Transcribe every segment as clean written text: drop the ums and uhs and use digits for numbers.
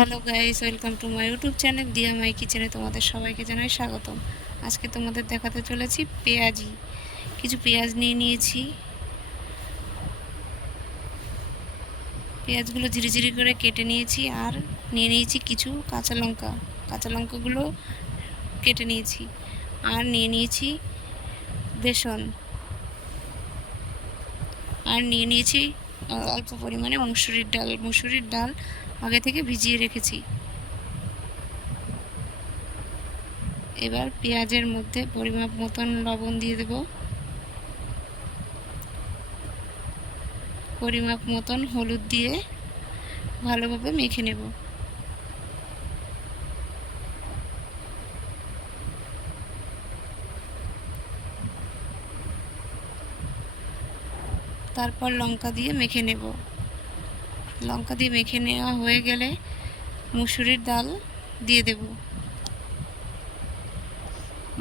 Hello guys, welcome to my YouTube channel দিয়া মাই কিচেনে। তোমাদের সবাইকে জানাই স্বাগতম। আজকে তোমাদের দেখাতে চলেছি পেঁয়াজি। কিছু পেঁয়াজ নিয়ে নিয়েছি। পেঁয়াজগুলো ঝিরিঝিরি করে কেটে নিয়েছি। আর নিয়ে নিয়েছি কিছু কাঁচা লঙ্কা। কাঁচা লঙ্কাগুলো কেটে নিয়েছি। আর নিয়ে নিয়েছি বেসন। আর নিয়ে নিয়েছি অল্প পরিমাণে মুসুরির ডাল আগে থেকে ভিজিয়ে রেখেছি। এবার পেঁয়াজের মধ্যে পরিমাপ মতন লবণ দিয়ে দেব, পরিমাপ মতন হলুদ দিয়ে ভালোভাবে মেখে নেব। তারপর লঙ্কা দিয়ে মেখে নেব। লঙ্কা দিয়ে মেখে নেওয়া হয়ে গেলে মুসুরির ডাল দিয়ে দেব।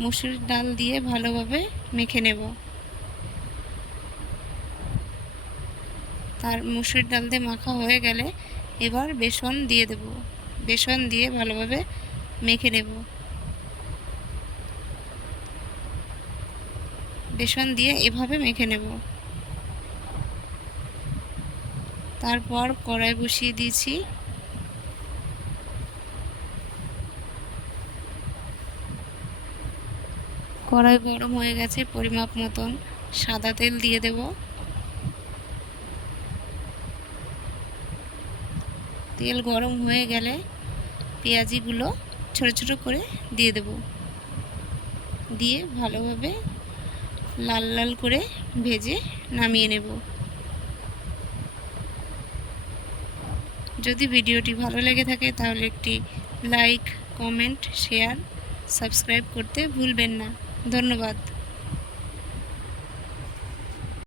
মুসুরির ডাল দিয়ে ভালোভাবে মেখে নেব। তার মুসুরির ডাল দিয়ে মাখা হয়ে গেলে এবার বেসন দিয়ে দেব। বেসন দিয়ে ভালোভাবে মেখে নেব। বেসন দিয়ে এভাবে মেখে নেব। তারপর কড়াই বসিয়ে দিয়েছি। কড়াই গরম হয়ে গেছে, পরিমাপ মতন সাদা তেল দিয়ে দেব। তেল গরম হয়ে গেলে পেঁয়াজিগুলো ছোট ছোট করে দিয়ে দেব। দিয়ে ভালোভাবে লাল লাল করে ভেজে নামিয়ে নেব। যদি ভিডিওটি ভালো লেগে থাকে তাহলে একটি লাইক, কমেন্ট, শেয়ার, সাবস্ক্রাইব করতে ভুলবেন না। ধন্যবাদ।